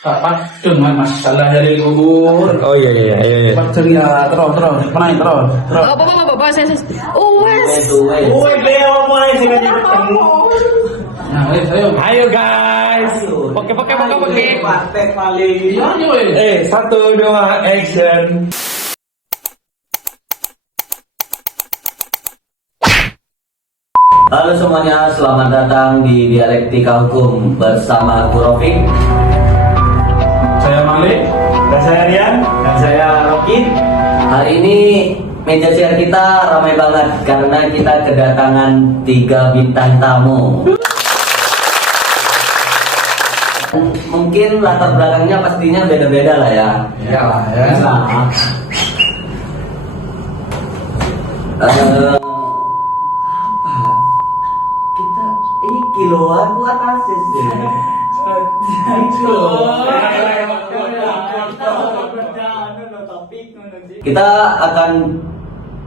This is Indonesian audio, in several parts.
Apa dengan masalah dari kubur? Oh iya. Cerita terus, naik terus. Oh, bapak, saya. Oh, wes. Beliau mulai sih ketemu. Nah, ayo. Ayo guys. Pakai. Praktek paling. Iya, 1, 2, action. Halo semuanya, selamat datang di Dialektika Hukum bersama aku Rofik, Saya Malik. Dan saya Rian. dan saya Rocky. Hari ini meja share kita ramai banget karena kita kedatangan 3 bintang tamu. Mungkin latar belakangnya pastinya beda-beda lah ya. Iyalah ya. Kita ini kiloan buat asis ya. Kita akan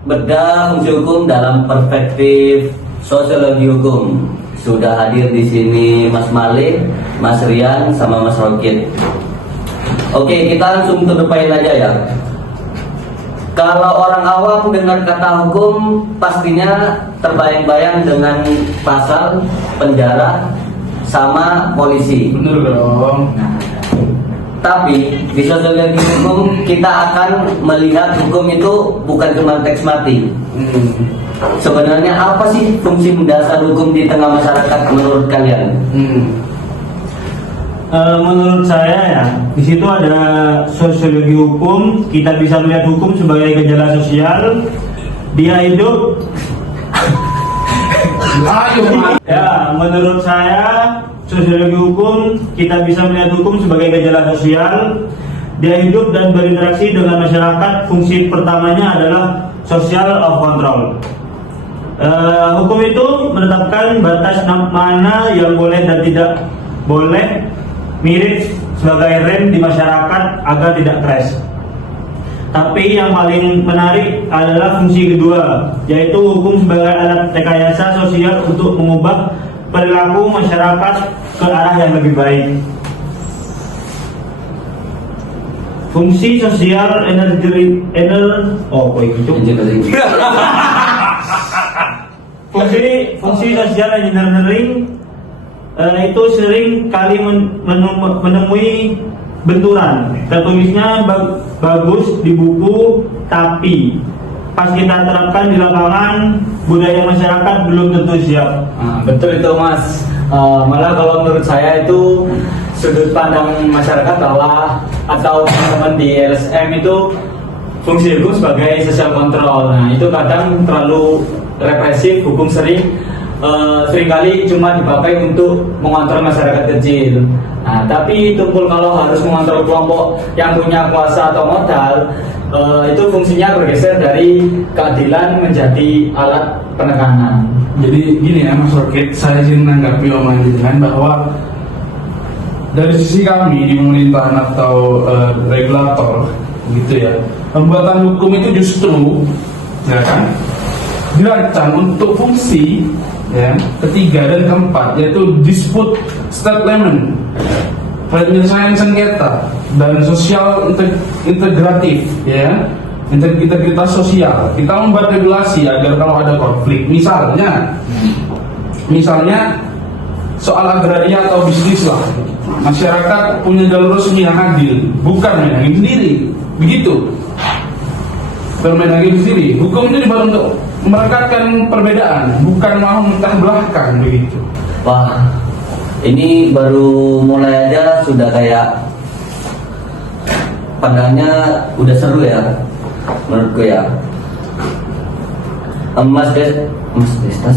bedah fungsi hukum dalam perspektif sosiologi hukum. Sudah hadir di sini Mas Malik, Mas Rian, sama Mas Rokit. Oke, kita langsung to the point aja ya. Kalau orang awam dengar kata hukum, pastinya terbayang-bayang dengan pasal, penjara, sama polisi. Bener dong. Tapi di sosiologi hukum kita akan melihat hukum itu bukan cuma teks mati. Sebenarnya apa sih fungsi mendasar hukum di tengah masyarakat menurut kalian? Menurut saya ya, di situ ada sosiologi hukum. Kita bisa melihat hukum sebagai gejala sosial. Dia hidup. Ayo. Ya, menurut saya sosiologi hukum kita bisa melihat hukum sebagai gejala sosial. Dia hidup dan berinteraksi dengan masyarakat. Fungsi pertamanya adalah social of control. Hukum itu menetapkan batas mana yang boleh dan tidak boleh, mirip sebagai rem di masyarakat agar tidak crash. Tapi yang paling menarik adalah fungsi kedua, yaitu hukum sebagai alat rekayasa sosial untuk mengubah perilaku masyarakat ke arah yang lebih baik. Fungsi sosial fungsi sosial engineering itu sering kali menemui benturan. Tertulisnya bagus di buku, tapi pas kita terapkan di lapangan, budaya masyarakat belum tentu siap. Betul itu Mas. Malah kalau menurut saya itu sudut pandang masyarakat bahwa atau teman-teman di LSM itu fungsi hukum sebagai social control. Nah itu kadang terlalu represif, hukum seringkali cuma dipakai untuk mengontrol masyarakat kecil. Nah tapi tumpul kalau harus mengontrol kelompok yang punya kuasa atau modal, itu fungsinya bergeser dari keadilan menjadi alat penekanan. Jadi gini ya Mas Rokit, saya sih menanggapi omongan jenengan bahwa dari sisi kami di pemerintahan atau regulator gitu ya, pembuatan hukum itu justru ya kan dirancang untuk fungsi ya ketiga dan keempat, yaitu dispute settlement, penyelesaian sengketa, dan sosial integratif ya, integritas sosial. Kita membuat regulasi agar kalau ada konflik, misalnya soal agraria atau bisnis lah, masyarakat punya jalur resmi yang adil, bukan main hakim sendiri, begitu. Bermain hakim sendiri. Hukum itu dibuat untuk merekatkan perbedaan, bukan mau mentah belakang, begitu. Wah, ini baru mulai aja sudah kayak pandangannya udah seru ya, menurutku ya. Mas Desta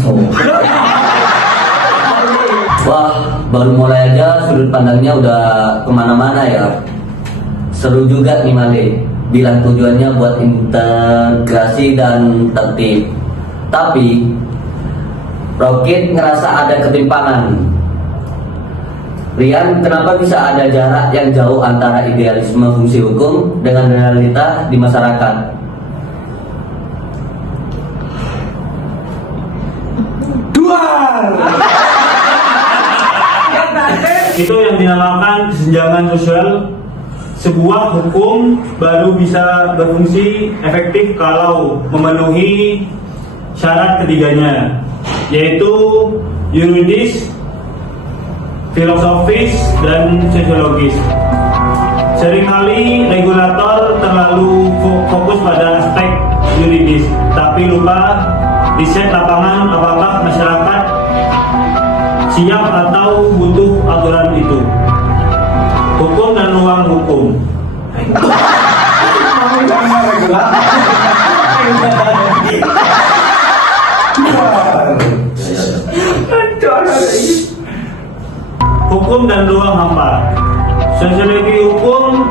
Wah, baru mulai aja sudut pandangnya udah kemana-mana ya. Seru juga nih Malik. Bilang tujuannya buat integrasi dan tertib. Tapi Rokit ngerasa ada ketimpangan. Rian, kenapa bisa ada jarak yang jauh antara idealisme fungsi hukum dengan realita di masyarakat? Duar. itu yang dinamakan kesenjangan sosial. Sebuah hukum baru bisa berfungsi efektif kalau memenuhi syarat ketiganya, yaitu yuridis, filosofis, dan sosiologis. Seringkali regulator terlalu fokus pada aspek yuridis, tapi lupa riset lapangan apakah masyarakat siap atau butuh aturan itu. Hukum dan ruang hukum. Hukum dan ruang hampa. Sosiologi hukum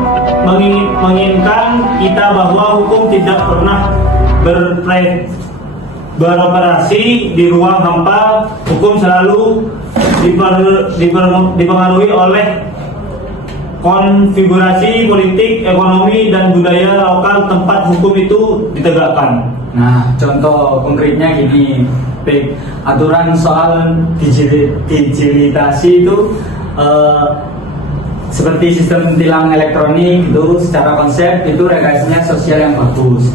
menginginkan kita bahwa hukum tidak pernah beroperasi di ruang hampa. Hukum selalu dipengaruhi oleh konfigurasi politik, ekonomi, dan budaya lokal tempat hukum itu ditegakkan. Nah, contoh konkretnya gini, Pik. Aturan soal digitalisasi itu seperti sistem tilang elektronik itu secara konsep itu rekayasanya sosial yang bagus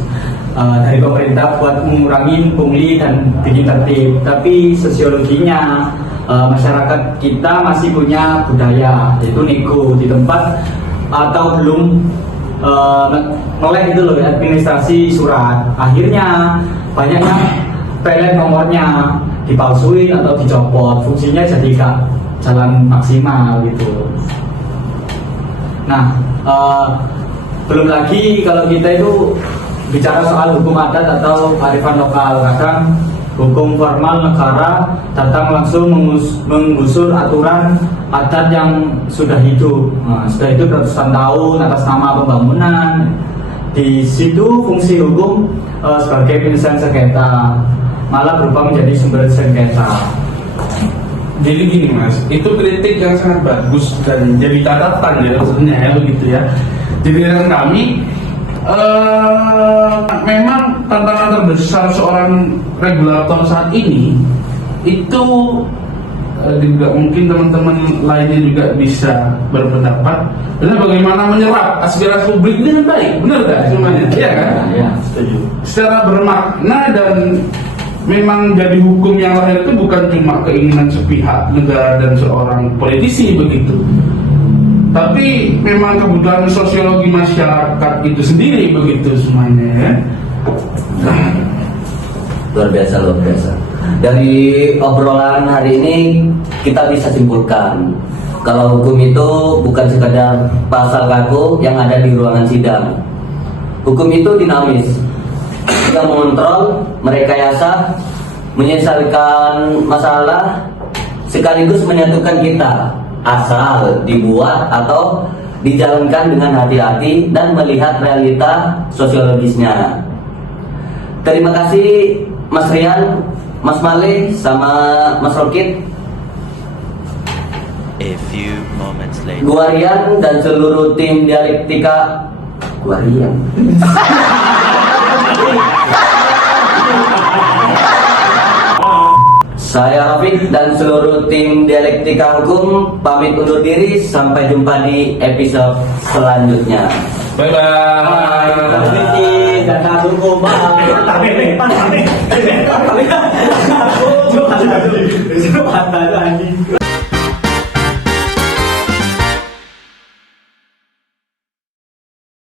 dari pemerintah buat mengurangi pungli dan bikin tertib. Tapi sosiologinya masyarakat kita masih punya budaya yaitu nego di tempat atau belum melek itu loh administrasi surat. Akhirnya banyaknya pelet nomornya dipalsuin atau dicopot, fungsinya jadi gak jalan maksimal gitu. Nah, belum lagi kalau kita itu bicara soal hukum adat atau kearifan lokal. Kadang hukum formal negara datang langsung menggusur aturan adat yang sudah hidup. Nah, sudah hidup ratusan tahun atas nama pembangunan. Di situ fungsi hukum sebagai penyelesaian sengketa malah berubah menjadi sumber sengketa. Jadi gini Mas, itu kritik yang sangat bagus dan jadi catatan ya maksudnya ya begitu ya. Jadi dengan kami memang tantangan terbesar seorang regulator saat ini itu juga mungkin teman-teman lainnya juga bisa berpendapat adalah bagaimana menyerap aspirasi publik dengan baik, benar nggak semuanya? Iya kan? Ya, setuju. Secara bermakna dan memang jadi hukum yang lahir itu bukan cuma keinginan sepihak negara dan seorang politisi begitu. Tapi memang kebutuhan sosiologi masyarakat itu sendiri begitu semuanya ya. Luar biasa, luar biasa. Dari obrolan hari ini kita bisa simpulkan kalau hukum itu bukan sekadar pasal kaku yang ada di ruangan sidang. Hukum itu dinamis, dia mengontrol, merekayasa, menyelesaikan masalah, sekaligus menyatukan kita, asal dibuat atau dijalankan dengan hati-hati dan melihat realita sosiologisnya. Terima kasih Mas Rian, Mas Male, sama Mas Rokit. A few moments later. Gua Rian dan seluruh tim dialektika. Gua Rian. Saya Rafiq dan seluruh tim dialektika hukum pamit undur diri. Sampai jumpa di episode selanjutnya. Bye bye. Bye. Data hukum. Bye.